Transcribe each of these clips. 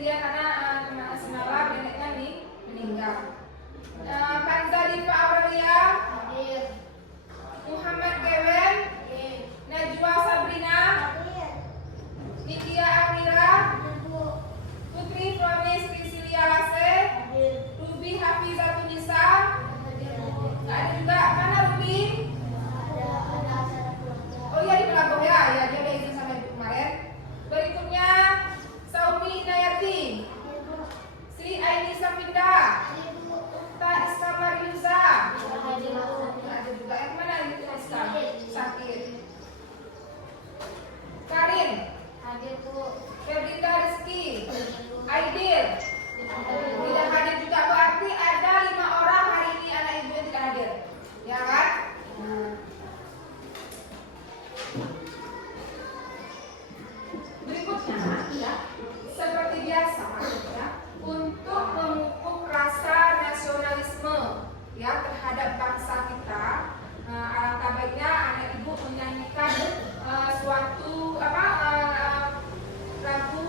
dia karena kena semalam neneknya nih meninggal. Kanzalifa Aurelia, Muhammad Kewen, Najwa Sabrina, Nidia Amira, Putri Promis Priscilia Lase, Ruby Hafizatunisa. Ada juga mana Ruby? Oh iya di Pelabuhan ya, dia udah izin sama ibu kemarin. Berikutnya Saumi Inayati, Sri Aini Safinda, Ta Iskandar Yuza. Ada juga yang mana itu sakit. Karin, Ferdinand Rizky, Aidil. Tidak hadir juga, berarti ada 5 orang hari ini anak ibu yang tidak hadir, ya kan? Berikutnya, ya, seperti biasa, ya, untuk memupuk rasa nasionalisme, ya, terhadap bangsa kita, alangkah baiknya anak ibu menyanyikan suatu lagu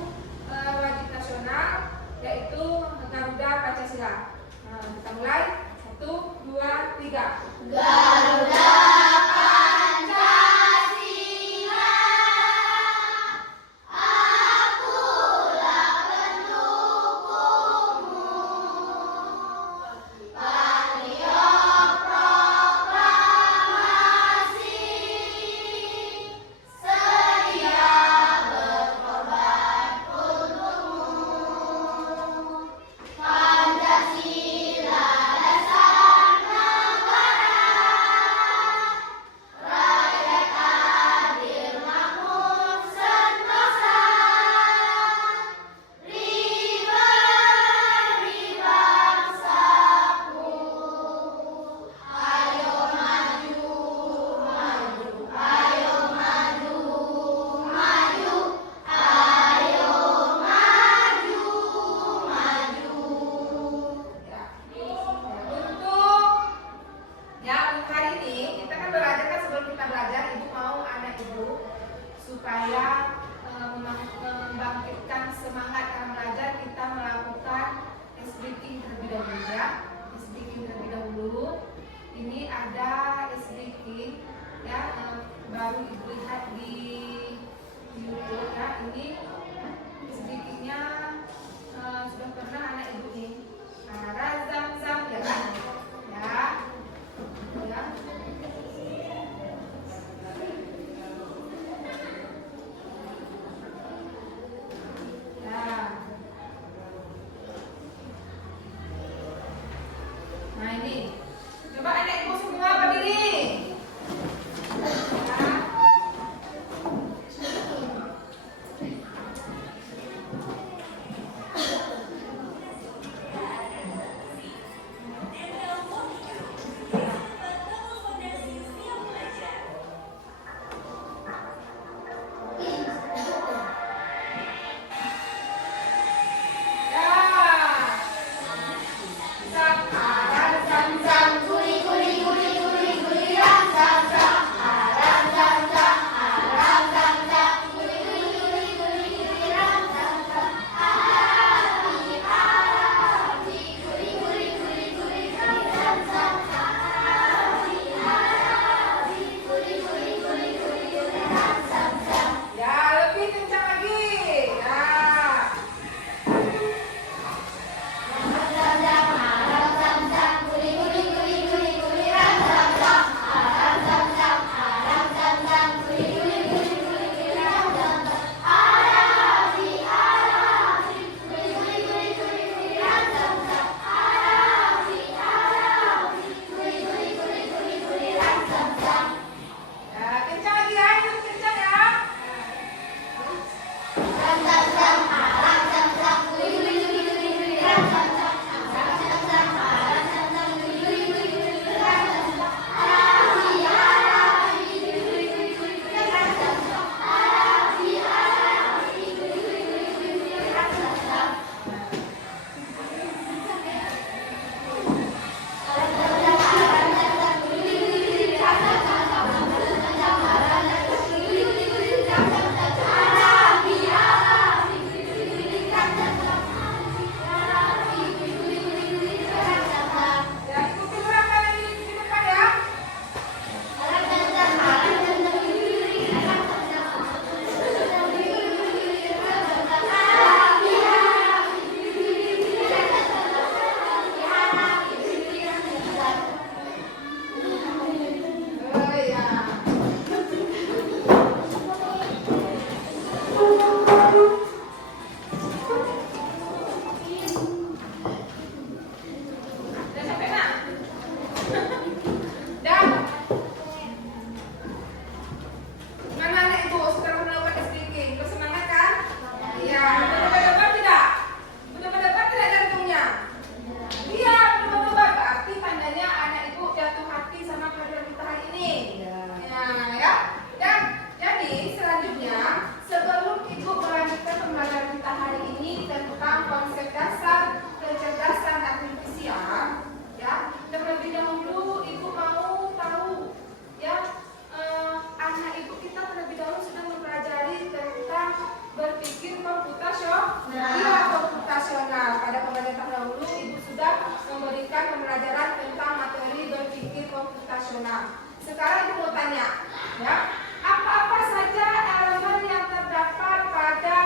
Ya, apa-apa saja elemen yang terdapat pada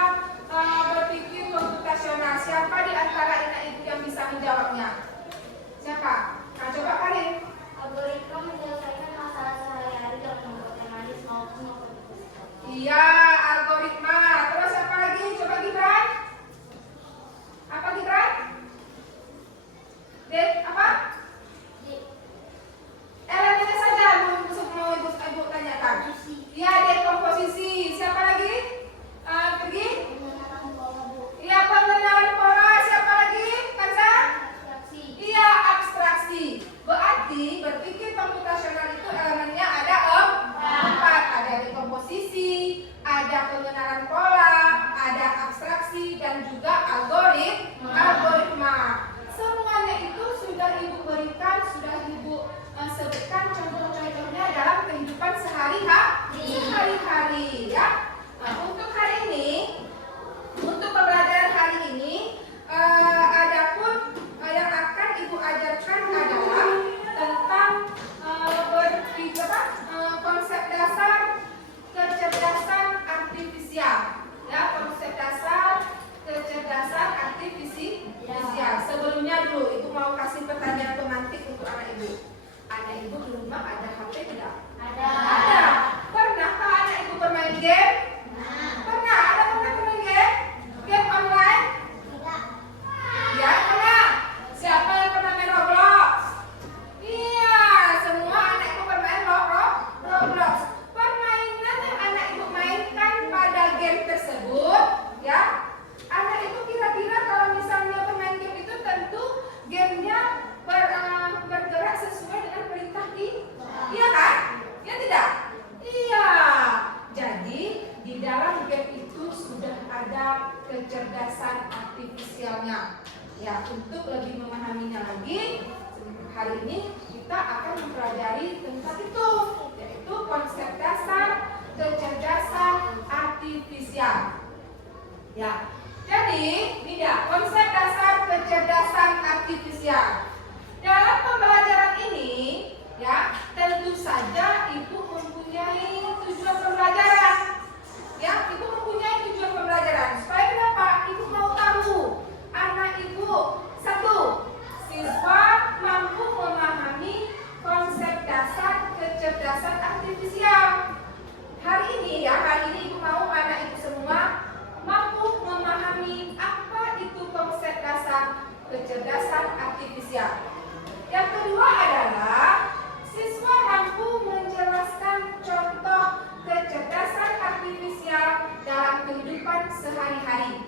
berpikir komputasional. Siapa di antara anak ibu yang bisa menjawabnya? Siapa? Nah, coba Karin. Algoritma menyelesaikan masalah sehari-hari dalam matematis maupun matematika. Iya, algoritma. Terus siapa lagi? Coba Gibran. Apa Gibran? Apa? Elemennya saja mau ibu tanyakan. Iya, dekomposisi. Siapa lagi? Pergi. Iya, pengenalan pola. Siapa lagi? Kansa? Iya, abstraksi. Berarti berpikir komputasional itu elemennya ada 4. Ada dekomposisi, ada pengenalan pola, ada abstraksi, dan juga algoritma. Semuanya itu sudah ibu berikan, sudah ibu sebutkan contoh-contohnya dalam kehidupan sehari-hari, ya. Nah, untuk hari ini, untuk pembelajaran hari ini, adapun yang akan ibu ajarkan adalah tentang konsep dasar kecerdasan artifisial. Ya, konsep dasar kecerdasan artifisial. Sebelumnya dulu, ibu mau kasih pertanyaan pemantik untuk anak ibu. Anak ibu di rumah ada HP tidak? Ada. Pernahkah anak ibu bermain game? Pernah. Ada pernah bermain game? Game online? Tidak. Ya, pernah. Siapa yang pernah main Roblox? Iya, semua anak ibu bermain Roblox. Permainan yang anak ibu mainkan pada game tersebut, ya, anak ibu kira-kira kalau misalnya bermain game itu tentu gamenya bergerak sesuai dengan perintah iya kan? Ya tidak? Iya. Jadi di dalam game itu sudah ada kecerdasan artifisialnya. Ya, untuk lebih memahaminya lagi, hari ini kita akan mempelajari tentang itu, yaitu konsep dasar kecerdasan artifisial. Ya, jadi tidak konsep dasar kecerdasan artifisial. Dalam pembelajaran ini, ya, tentu saja ibu mempunyai tujuan pembelajaran. Ya, ibu mempunyai tujuan pembelajaran. Supaya kenapa? Ibu mau tahu anak ibu, 1, siswa mampu memahami konsep dasar kecerdasan artifisial. Hari ini ibu mau anak ibu semua mampu memahami apa itu konsep dasar kecerdasan artifisial. Yang kedua adalah siswa mampu menjelaskan contoh kecerdasan artifisial dalam kehidupan sehari-hari.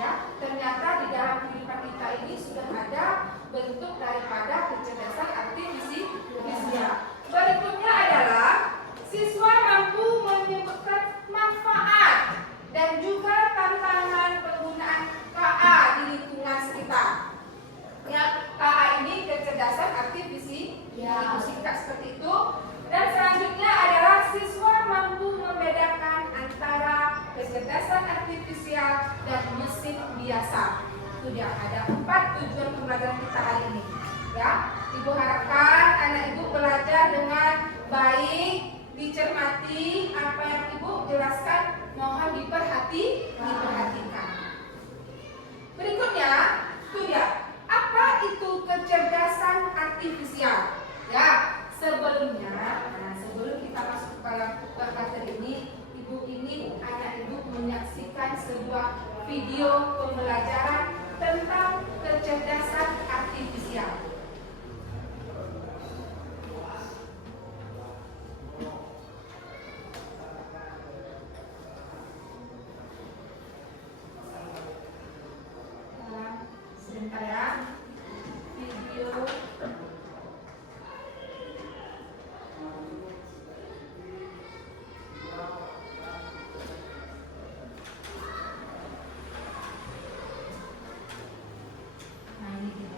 Ya, ternyata di dalam kehidupan kita ini sudah ada bentuk daripada kecerdasan artifisial. Berikutnya adalah siswa mampu menyebutkan manfaat dan juga tantangan penggunaan KA di lingkungan sekitar. Ya, KA ini kecerdasan artifisial, itu singkat seperti itu. Dan selanjutnya adalah siswa mampu membedakan antara kecerdasan artifisial dan mesin biasa. Itu dia, ada 4 tujuan pembelajaran kita hari ini. Ya, ibu harapkan anak ibu belajar dengan baik, dicermati apa yang ibu jelaskan, mohon diperhatikan. Berikutnya, itu dia. Apa itu kecerdasan artifisial? Ya, sebelum kita masuk ke materi ini, ibu ingin anak ibu menyaksikan sebuah video pembelajaran tentang kecerdasan artifisial. Sebentar ya. Video. Nah, ini dia.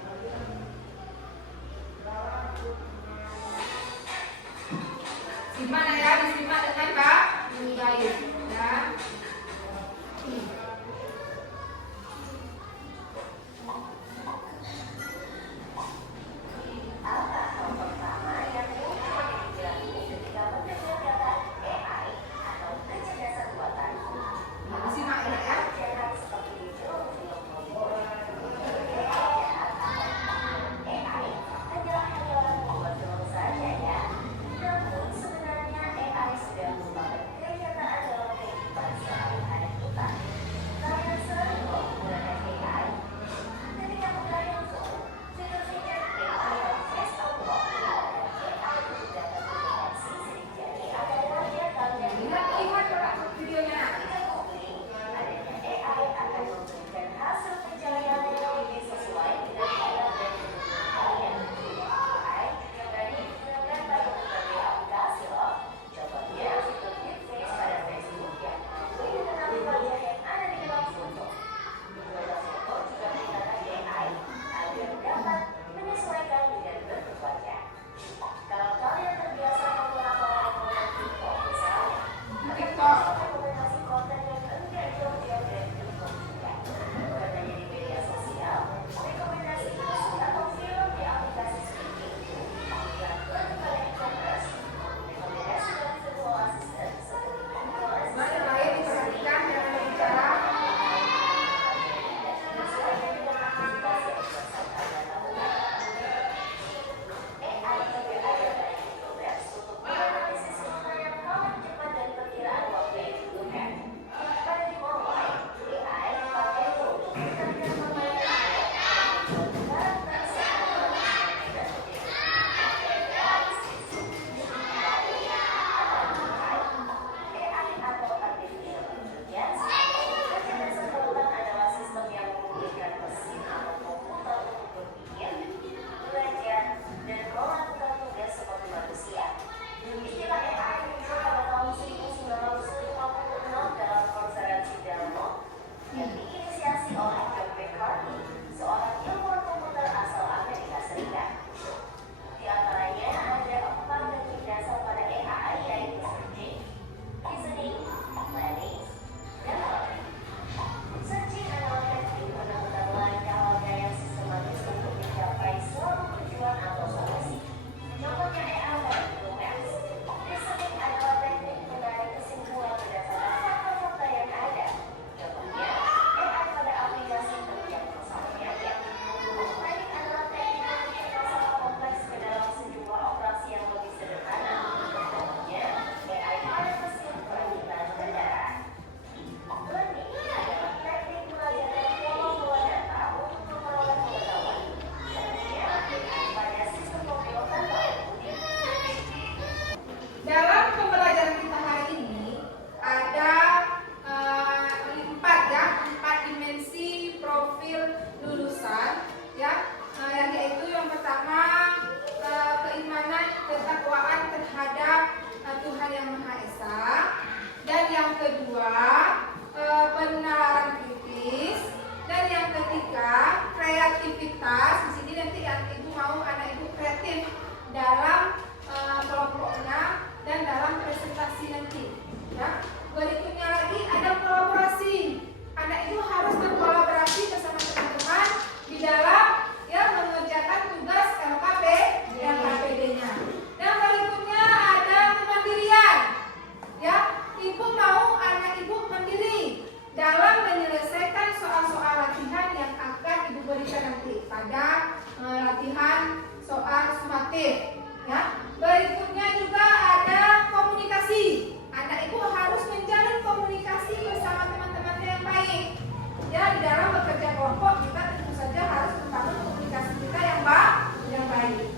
aktif. Ya. Berikutnya juga ada komunikasi. Anak ibu harus menjalin komunikasi bersama teman-temannya yang baik. Ya, di dalam bekerja kelompok kita tentu saja harus membangun komunikasi kita yang baik.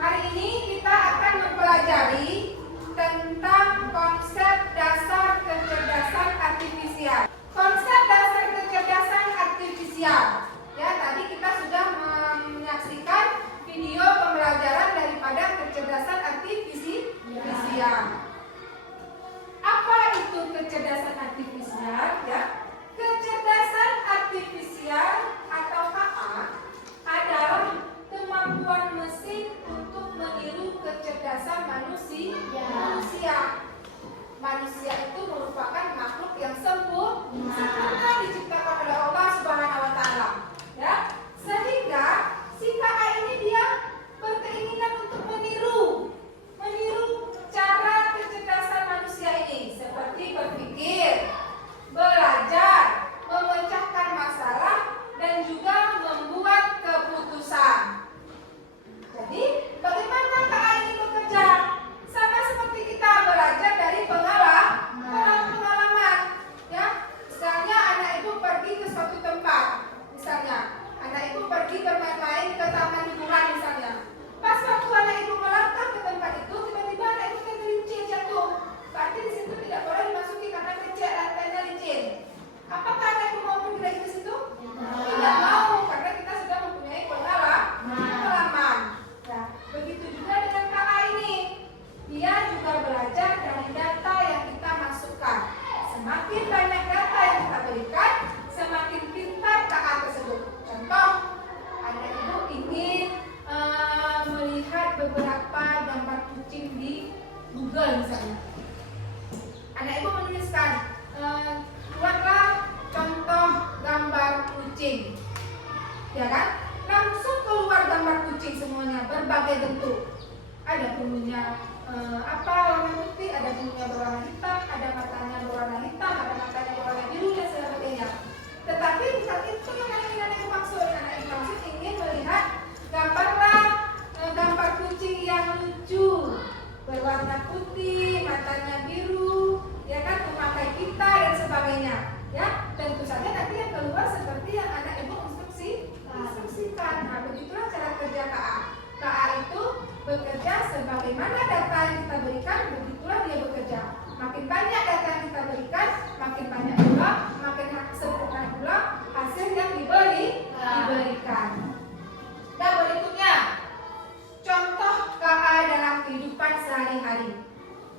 Hari ini kita akan mempelajari tentang konsep dasar kecerdasan artifisial. Konsep dasar kecerdasan artifisial. Ya, tadi kita sudah menyaksikan video pembelajaran daripada kecerdasan artifisial. Apa itu kecerdasan artifisial? Ya, kecerdasan artifisial atau KA adalah kemampuan mesin untuk meniru kecerdasan manusia. Manusia itu merupakan makhluk yang sempurna diciptakan oleh Allah Subhanahu wa taala. Ya, sehingga si KA ini dia berkeinginan untuk meniru cara kecerdasan manusia ini, seperti berpikir, belajar, memecahkan masalah, dan juga membuat keputusan. Jadi, bagaimana KA ini bekerja? Sama seperti kita belajar dari pengalaman. Ya, misalnya anak ibu pergi ke suatu tempat, misalnya anak ibu pergi bermain-main ke taman hiburan misalnya. Pas waktu anak ibu melangkah ke tempat itu, tiba-tiba anak ibu tergelincir jatuh. Berarti di situ tidak boleh dimasuki karena lecet, lantainya licin. Apakah anak ibu mau pergi lagi ke situ? Tidak mau, karena kita sudah mempunyai pengalaman. Nah, begitu juga dengan KA ini. Dia juga belajar dari data yang kita masukkan. Semakin banyak data yang kita berikan, semakin pintar KA tersebut. Contoh, anak ibu ingin melihat beberapa gambar kucing di Google misalnya. Anak ibu menuliskan, buatlah contoh gambar kucing, ya kan? Langsung keluar gambar kucing semuanya berbagai bentuk. Ada bulunya warna putih, ada bulunya berwarna hitam, ada matanya berwarna hitam, ada matanya berwarna biru dan sebagainya. Tetapi bukan itu yang anak ibu maksud. Anak ibu maksud ingin melihat gambar kucing yang lucu, berwarna putih, matanya biru, ya kan, memakai pita dan sebagainya. Ya, tentu saja nanti yang keluar seperti yang anak ibu instruksikan. Nah, begitulah cara kerja KA. KA itu bekerja sebagaimana data yang kita berikan, begitulah dia bekerja. Makin banyak data yang kita berikan, makin banyak pula, makin sempurna pula hasil yang diberikan. Dan berikutnya, contoh KA dalam kehidupan sehari-hari.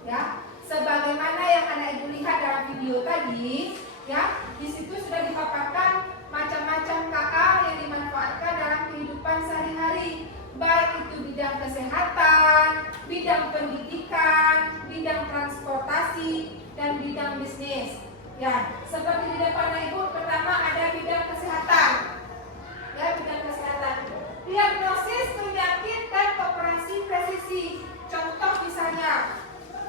Ya, sebagaimana yang anak ibu lihat dalam video tadi, ya, di situ sudah dipaparkan macam-macam KA yang dimanfaatkan dalam kehidupan sehari-hari, baik itu bidang kesehatan, bidang pendidikan, bidang transportasi, dan bidang bisnis. Ya, seperti di depan ibu, pertama ada bidang kesehatan. Ya, bidang kesehatan. Diagnosis penyakit dan operasi presisi. Contoh misalnya,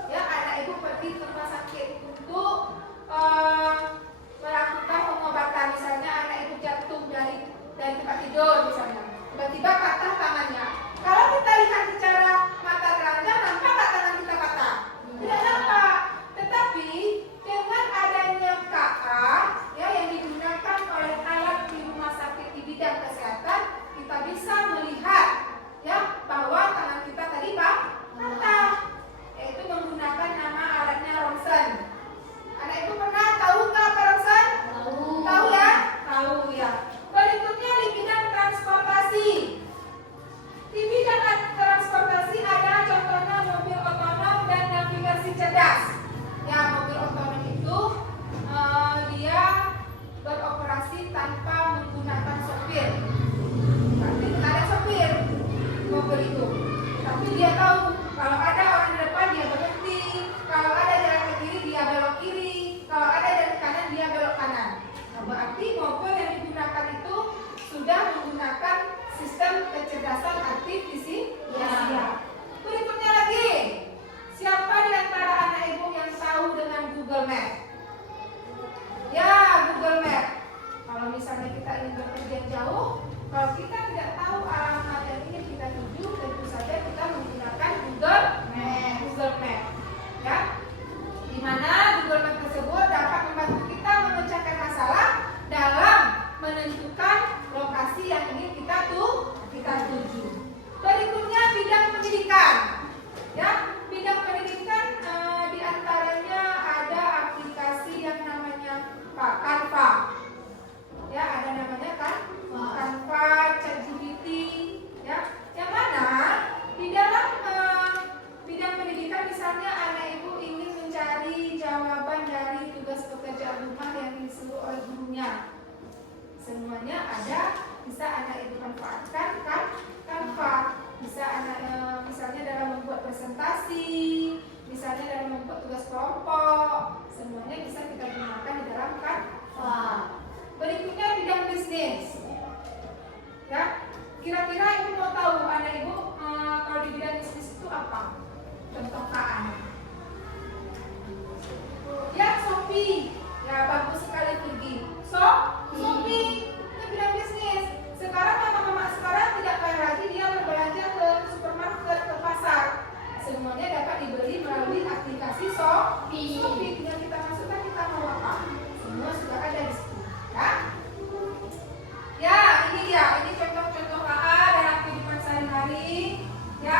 ya, anak ibu pergi ke rumah sakit untuk melakukan pengobatan. Misalnya anak ibu jatuh dari tempat tidur misalnya, tiba-tiba patah tangannya. Kalau kita lihat secara mata telanjang, nampak tak tangan kita patah? Tidak nampak. Tetapi dengan adanya KA, ya, yang digunakan oleh alat di rumah sakit di bidang kesehatan, kita bisa melihat, ya, bahwa tangan kita tadi patah, yaitu menggunakan nama alatnya ronsen. Anak ibu pernah tahu nggak apa ronsen? Tahu ya? Tahu ya. Berikutnya di bidang transportasi. Di bidang transportasi ada contohnya mobil otonom dan navigasi cerdas. Ya, mobil otonom itu dia beroperasi tanpa menggunakan sopir. Berarti tidak ada sopir mobil itu. Tapi dia tahu kalau ada orang di depan dia berhenti, kalau ada jalan ke kiri dia belok kiri, kalau ada jalan kanan dia belok kanan. Nah, berarti mobil yang digunakan itu sudah menggunakan sistem kecerdasan artifisial. Berikutnya lagi, siapa di antara anak ibu yang tahu dengan Google Map? Ya, Google Map. Kalau misalnya kita ingin berpergian jauh, Semuanya ada, bisa anak ibu manfaatkan kan Canva. Bisa anak misalnya dalam membuat presentasi, misalnya dalam membuat tugas kelompok, semuanya bisa kita gunakan di dalam Canva. Berikutnya bidang bisnis. Ya, kira-kira ibu mau tahu anak ibu kalau di bidang bisnis itu apa? Contoh KA. Ya, Shopee. Ya, bagus sekali pergi. Shopee itu bidang bisnis. Sekarang mama-mama sekarang tidak payah lagi dia berbelanja ke supermarket, ke pasar. Semuanya dapat dibeli melalui aplikasi Shopee. Tinggal kita masukkan, kita mau apa? Semua sudah ada di situ. Ya. Ya, ini dia. Ini contoh-contoh KA dalam kehidupan sehari-hari. Ya,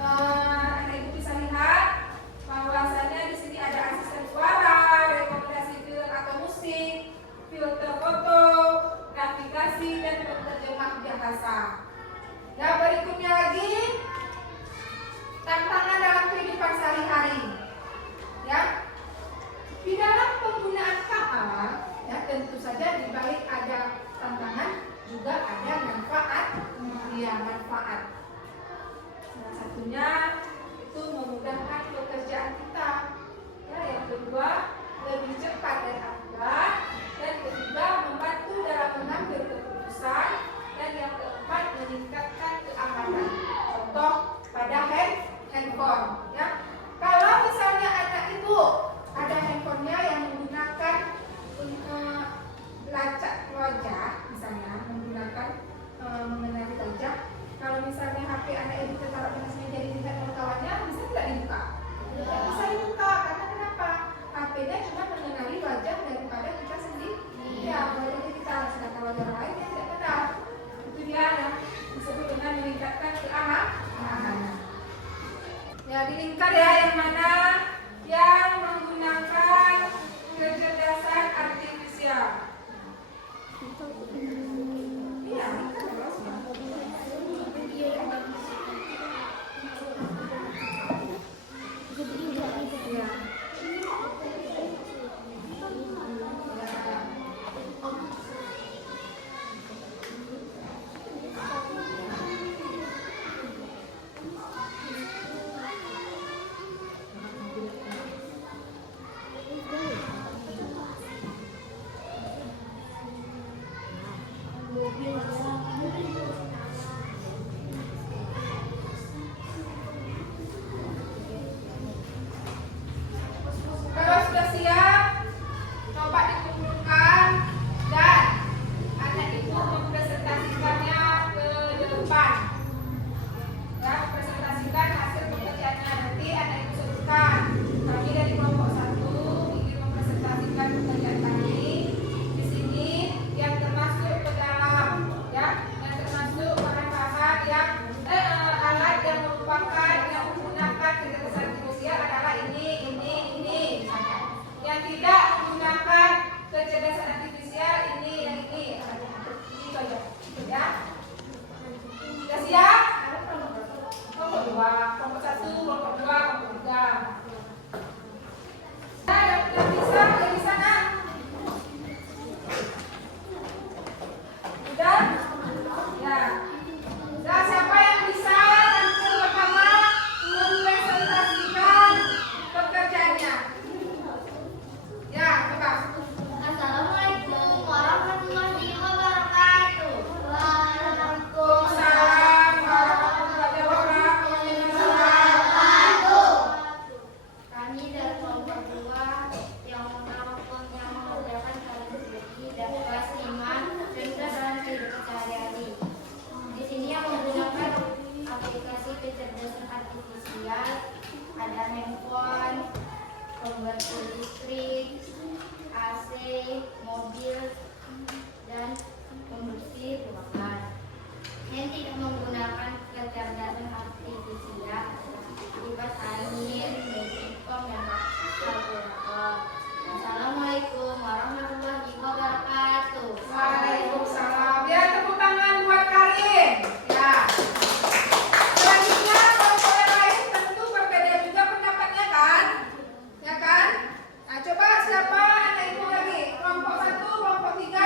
anak ibu bisa lihat bahwasanya di sini ada asisten suara, rekomendasi film atau musik, filter foto, navigasi dan penerjemah bahasa. Ya, berikutnya lagi tantangan dalam kehidupan sehari-hari. Ya, di dalam penggunaan KA, ya tentu saja di balik ada tantangan juga ada manfaat. Ya, manfaat. Salah satunya itu memudahkan pekerjaan kita. Ya, yang kedua lebih cepat dan akurat, dan ketiga membantu dalam mengambil keputusan, dan yang keempat meningkatkan keamanan. Contoh pada handphone. Ya, kalau misalnya anak ibu ada handphonenya yang menggunakan lacak wajah, misalnya menggunakan mengenali wajah. Kalau misalnya HP anak ibu tertaruh di atas meja dilihat oleh kawannya, bisa tidak dibuka? Tidak bisa dibuka, karena kenapa? HP-nya cuma mengenali wajah daripada kita sendiri. Ya, wajah kita, sedangkan wajah orang lain dia tidak kenal. Itu dia yang disebut dengan meningkatkan keamanan. Ya, dilingkar ya yang mana yang menggunakan kecerdasan artifisial. Iya, kalau sudah siap, coba dikumpulkan dan anak ibu mempresentasikannya ke depan. Ya, presentasikan hasil pekerjaannya. Nanti anak ibu sebutkan, kami dari kelompok 1 ingin mempresentasikan pekerjaan kami di sini yang termasuk ke dalam, ya, yang termasuk bahan-bahan yang alat yang merupakan yang menggunakan kecerdasan artifisial adalah ini, misalnya. Yang tidak menggunakan kecerdasan artifisial ini, yang ini. Itu aja, ya. Sudah siap? Kelompok 2, kelompok 1, kelompok 2, kelompok 3. Nah, yang bisa dari sana. Sudah? Ya. Sudah, siapa yang bisa tampil pertama mempresentasikan pekerjaannya? Ya, coba. Assalamualaikum warahmatullahi wabarakatuh. Waalaikumsalam warahmatullahi wabarakatuh. Kami dari kelompok 2 yang mengerjakan kaligrafi dan kelas 5 dan dalam kehidupan sehari-hari. Di sini yang menggunakan aplikasi kecerdasan artifisial ada handphone, konverter listrik, AC, mobil, dan pembersih ruangan. Yang tidak menggunakan kecerdasan artifisial kipas angin, mesin dan kalkulator. Assalamualaikum warahmatullahi wabarakatuh. Waalaikumsalam. Ya, tepuk tangan buat Karin. Ya. Selanjutnya kelompok yang lain tentu berbeda juga pendapatnya kan? Ya kan? Nah, coba siapa anak ibu lagi? Kelompok 1, kelompok 3.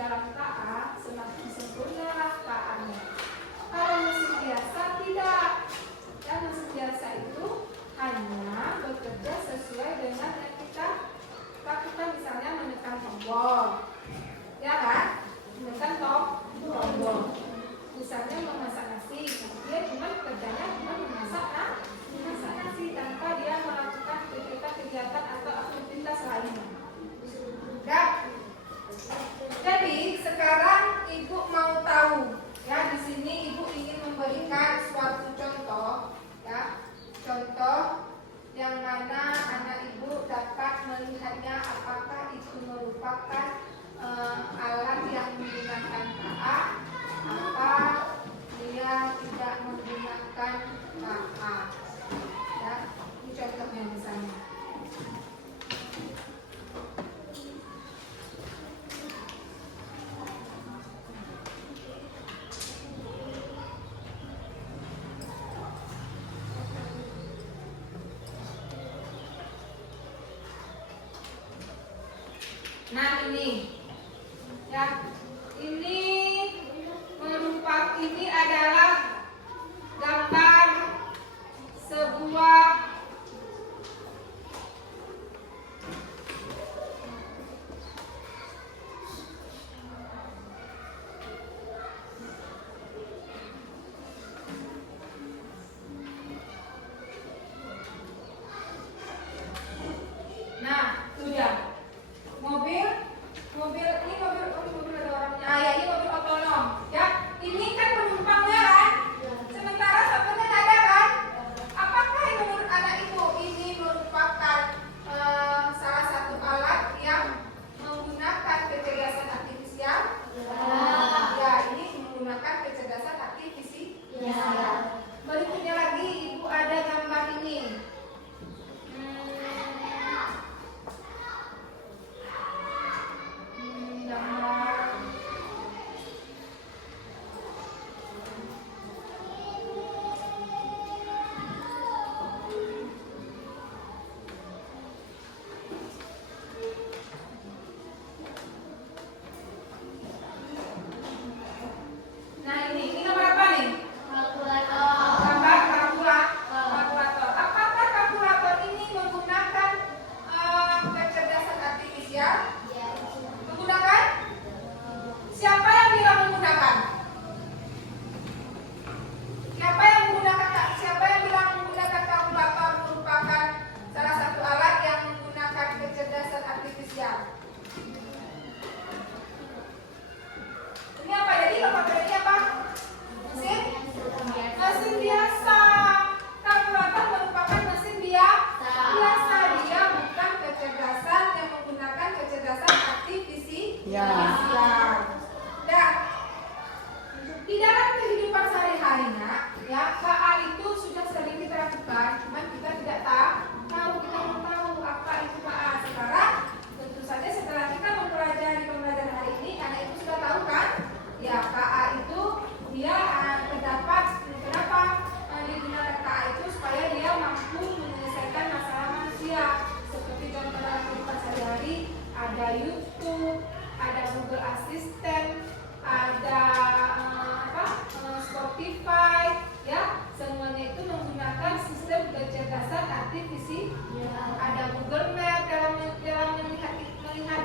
dalam KA, semakin sempurnalah KA-nya. Kalau mesin biasa tidak. Dan mesin biasa itu hanya bekerja sesuai dengan yang kita lakukan, misalnya menekan tombol, ya kan? Menekan tombol. Misalnya memasak nasi, dia cuma kerjanya memasak nasi tanpa dia melakukan kegiatan atau aktivitas lainnya. Ya. Jadi sekarang ibu mau tahu, ya, di sini ibu ingin memberikan suatu contoh, ya, contoh yang mana anak ibu dapat melihatnya apakah itu merupakan alat yang menggunakan KA, apa dia tidak menggunakan KA. Ya, ini contohnya misalnya. Nah ini, ya, ini adalah gambar sebuah mobil ada orangnya. Ya, ini mobil otonom. Ya, ini kan penumpangnya kan. Sementara sopirnya ada kan. Apakah ini menurut anak ibu ini merupakan salah satu alat yang menggunakan kecerdasan artifisial? Ya, ini menggunakan kecerdasan artifisial. Berikutnya lagi ibu ada gambar ini. Ada YouTube, ada Google Assistant, ada Spotify, ya, semuanya itu menggunakan sistem kecerdasan artifisial. Ada Google Map dalam melihat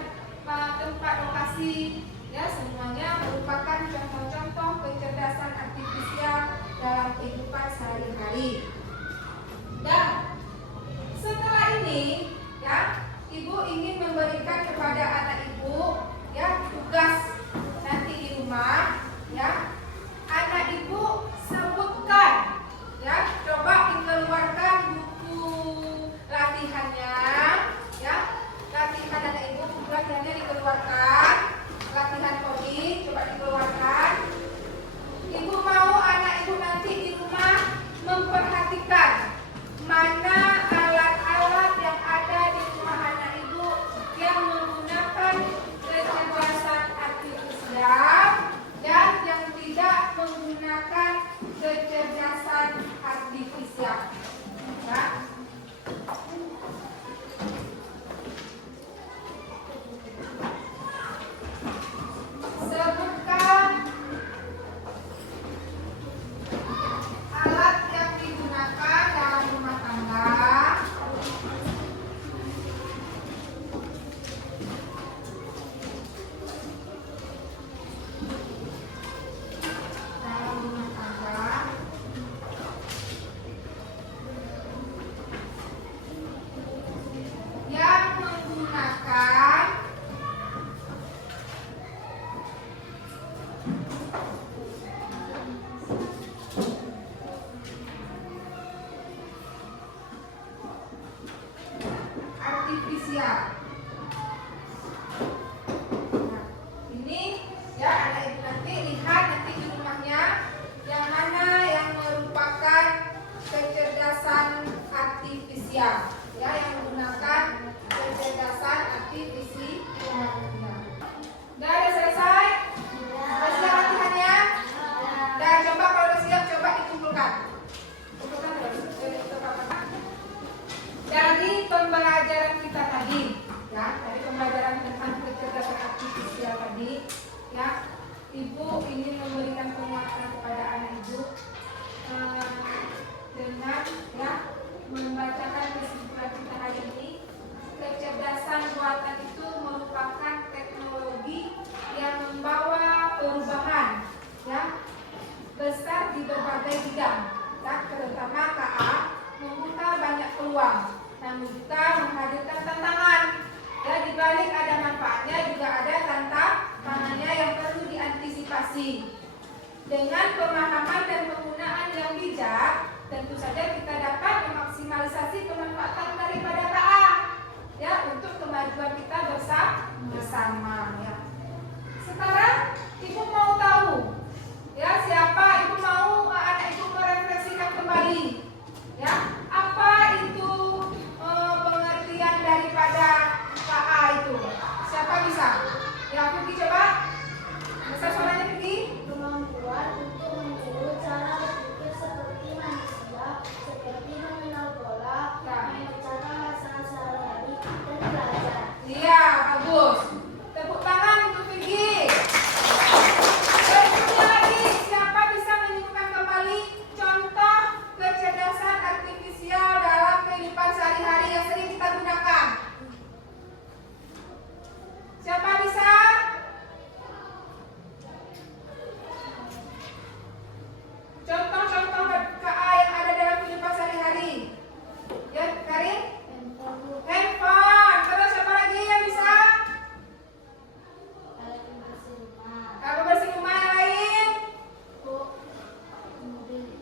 tempat lokasi, ya, semuanya merupakan contoh-contoh kecerdasan artifisial dalam kehidupan sehari-hari. Dan setelah ini, ya, ibu ingin memberikan kepada anak ibu, ya, tugas nanti di rumah, ya, anak ibu sebutkan, ya, coba dikeluarkan buku latihannya, ya, latihan anak ibu, buku latihannya dikeluarkan, latihan coding coba dikeluarkan. Ibu mau anak ibu nanti di rumah memperhatikan mana alat-alat yang ada di rumah anak ibu artifisial. Nah, ini ya anak ibu nanti lihat nanti di rumahnya yang mana yang merupakan kecerdasan artifisial, ya, yang menggunakan kecerdasan artifisial. Udah ada selesai? Udah siap latihannya? Dan coba kalau udah siap coba dikumpulkan. Kumpulkan terus. Dari pembelajaran kita tadi, ya, dari pembelajaran tentang kecerdasan artifisial tadi, ya, ibu ingin memberikan penguatan kepada anak ibu dengan ya membacakan kesimpulan kita hari ini. Kecerdasan buatan itu merupakan teknologi yang membawa perubahan ya besar di berbagai bidang, ya, terutama KA membuka banyak peluang, namun juga menghadirkan tantangan. Ya, di balik ada manfaatnya juga ada tantangannya yang perlu diantisipasi. Dengan pemahaman dan penggunaan yang bijak, tentu saja kita dapat memaksimalisasi pemanfaatan daripada KA, ya, untuk kemajuan kita bersama. Ya. Sekarang ibu mau tahu, ya, siapa ibu mau anak ibu merefleksikan kembali, ya, apa itu pengertian daripada KA itu? Siapa bisa? Ya, pergi coba. Besar suaranya pergi. Kemampuan untuk meniru cara berpikir seperti manusia, seperti mengenal pola, memecahkan masalah sehari-hari, dan belajar. Iya, bagus. Tepuk tangan untuk Pergi. Berikutnya lagi, siapa bisa menyebutkan kembali contoh kecerdasan artifisial dalam kehidupan sehari-hari yang sering kita gunakan? Siapa bisa? Contoh-contoh KA yang ada dalam kehidupan sehari-hari. Ya, Karin? Handphone. Terus siapa lagi yang bisa? Kalau bersih rumah yang lain?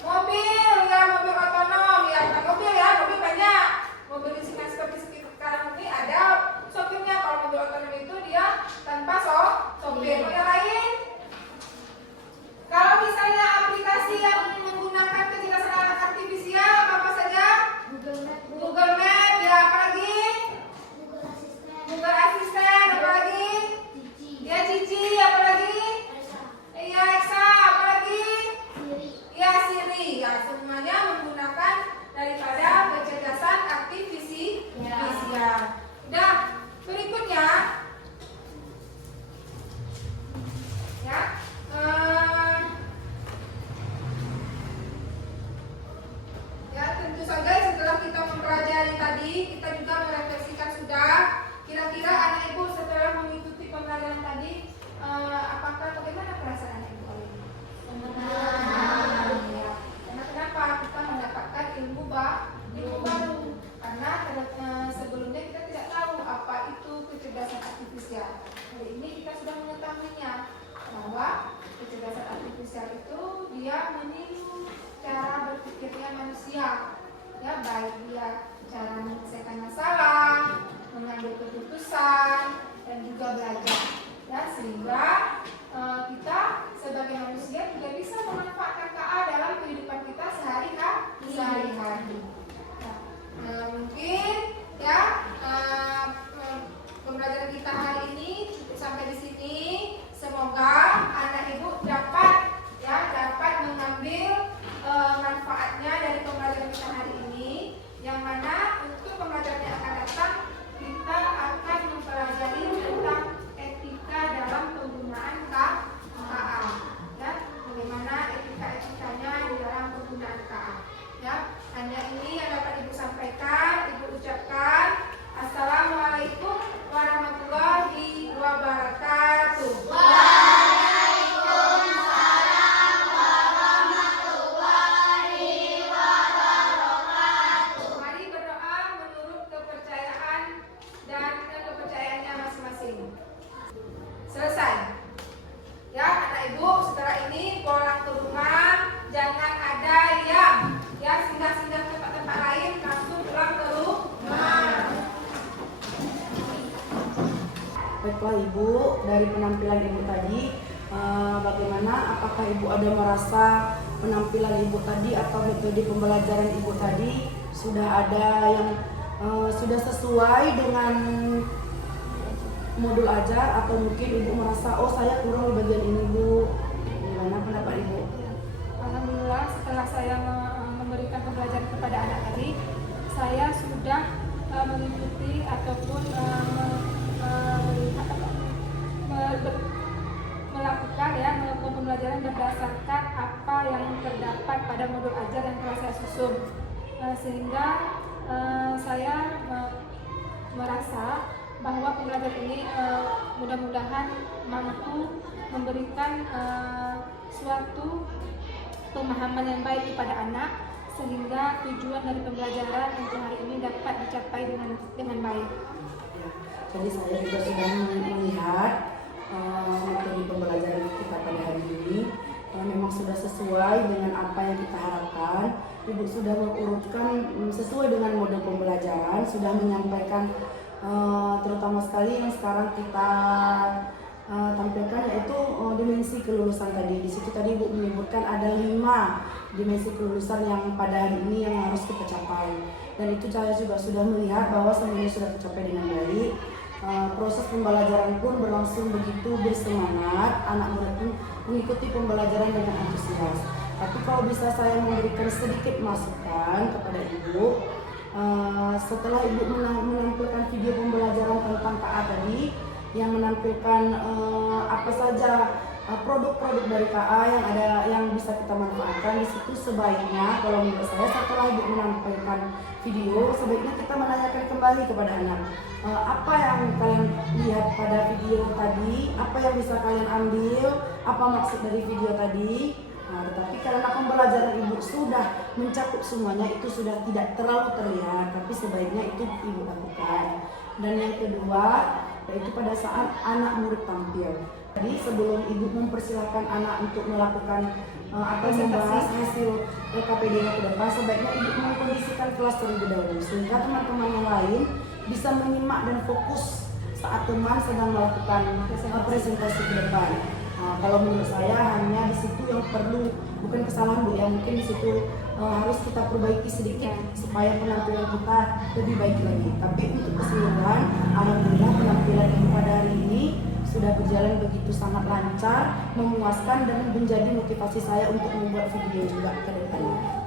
Mobil, ya, mobil otonom. Ya, bukan mobil ya, mobil banyak. Mobil listrik seperti sekarang ini ada sopirnya. Kalau mobil otonom itu dia tanpa sopir. Yang lain? Kalau misalnya aplikasi yang menggunakan kecerdasan artifisial apa saja? Google Map, ya, apa lagi? Google Assistant, apa lagi? Ya, Cici, apa lagi? Iya, Alexa, apa lagi? Ya, Siri, ya, semuanya menggunakan daripada kecerdasan artifisial. Nah, berikutnya, ya, ya, tentu saja setelah kita mempelajari tadi, kita juga merefleksikan sudah. Kira-kira anak ibu setelah mengikuti pembelajaran tadi, apakah bagaimana perasaan anak ibu kali ini? Ya. Karena kenapa kita mendapatkan ilmu baru? Karena sebelumnya kita tidak tahu apa itu kecerdasan artifisial. Hari ini kita sudah mengetahuinya bahwa kecerdasan artifisial itu dia meniru cara berpikirnya manusia, ya, baik dia cara menyelesaikan masalah, mengambil keputusan, dan juga belajar, ya, sehingga kita sebagai manusia juga bisa memanfaatkan KA dalam kehidupan kita sehari-hari. Mungkin ya pembelajaran kita hari ini cukup sampai di sini. Semoga anak ibu dapat mengambil manfaatnya dari pembelajaran kita hari ini, yang mana untuk pembelajaran yang akan datang kita akan mempelajari Baiklah Ibu, dari penampilan Ibu tadi, bagaimana? Apakah Ibu ada merasa penampilan Ibu tadi atau metode pembelajaran Ibu tadi sudah ada yang sudah sesuai dengan modul ajar, atau mungkin Ibu merasa oh saya kurang di bagian ini Bu? Gimana pendapat Ibu? Alhamdulillah, setelah saya memberikan pembelajaran kepada anak tadi, saya sudah mengikuti ataupun melakukan pembelajaran berdasarkan apa yang terdapat pada modul ajar yang telah saya susun, sehingga saya merasa bahwa pembelajaran ini mudah-mudahan mampu memberikan suatu pemahaman yang baik kepada anak, sehingga tujuan dari pembelajaran untuk hari ini dapat dicapai dengan baik. Jadi saya juga sudah melihat metode pembelajaran kita pada hari ini memang sudah sesuai dengan apa yang kita harapkan. Ibu sudah mengurutkan sesuai dengan model pembelajaran, sudah menyampaikan terutama sekali yang sekarang kita tampilkan, yaitu dimensi kelulusan tadi. Di situ tadi Ibu menyebutkan ada 5 dimensi kelulusan yang pada hari ini yang harus kita capai. Dan itu saya juga sudah melihat bahwa semuanya sudah tercapai dengan baik. Proses pembelajaran pun berlangsung begitu bersemangat, anak murid pun mengikuti pembelajaran dengan antusias. Tapi kalau bisa saya memberikan sedikit masukan kepada Ibu, setelah Ibu menampilkan video pembelajaran tentang KA tadi, yang menampilkan apa saja produk-produk dari KA yang bisa kita manfaatkan, di situ sebaiknya kalau menurut saya setelah Ibu menampilkan video, sebaiknya kita menanyakan kembali kepada anak apa yang kalian lihat pada video tadi, apa yang bisa kalian ambil, apa maksud dari video tadi. Tetapi karena pembelajaran Ibu sudah mencakup semuanya, itu sudah tidak terlalu terlihat, tapi sebaiknya itu Ibu lakukan. Dan yang kedua, yaitu pada saat anak murid tampil. Jadi sebelum Ibu mempersilahkan anak untuk melakukan atau membahas hasil LKPD yang ke depan, sebaiknya Ibu mengkondisikan kelas terlebih dahulu, sehingga teman-teman yang lain bisa menyimak dan fokus saat teman sedang melakukan presentasi ke depan. Kalau menurut saya hanya di situ yang perlu, bukan kesalahan Bu ya, mungkin di situ harus kita perbaiki sedikit supaya penampilan kita lebih baik lagi. Tapi untuk keseluruhan, alhamdulillah penampilan Ibu pada hari ini sudah berjalan begitu sangat lancar, memuaskan, dan menjadi motivasi saya untuk membuat video juga ke depannya.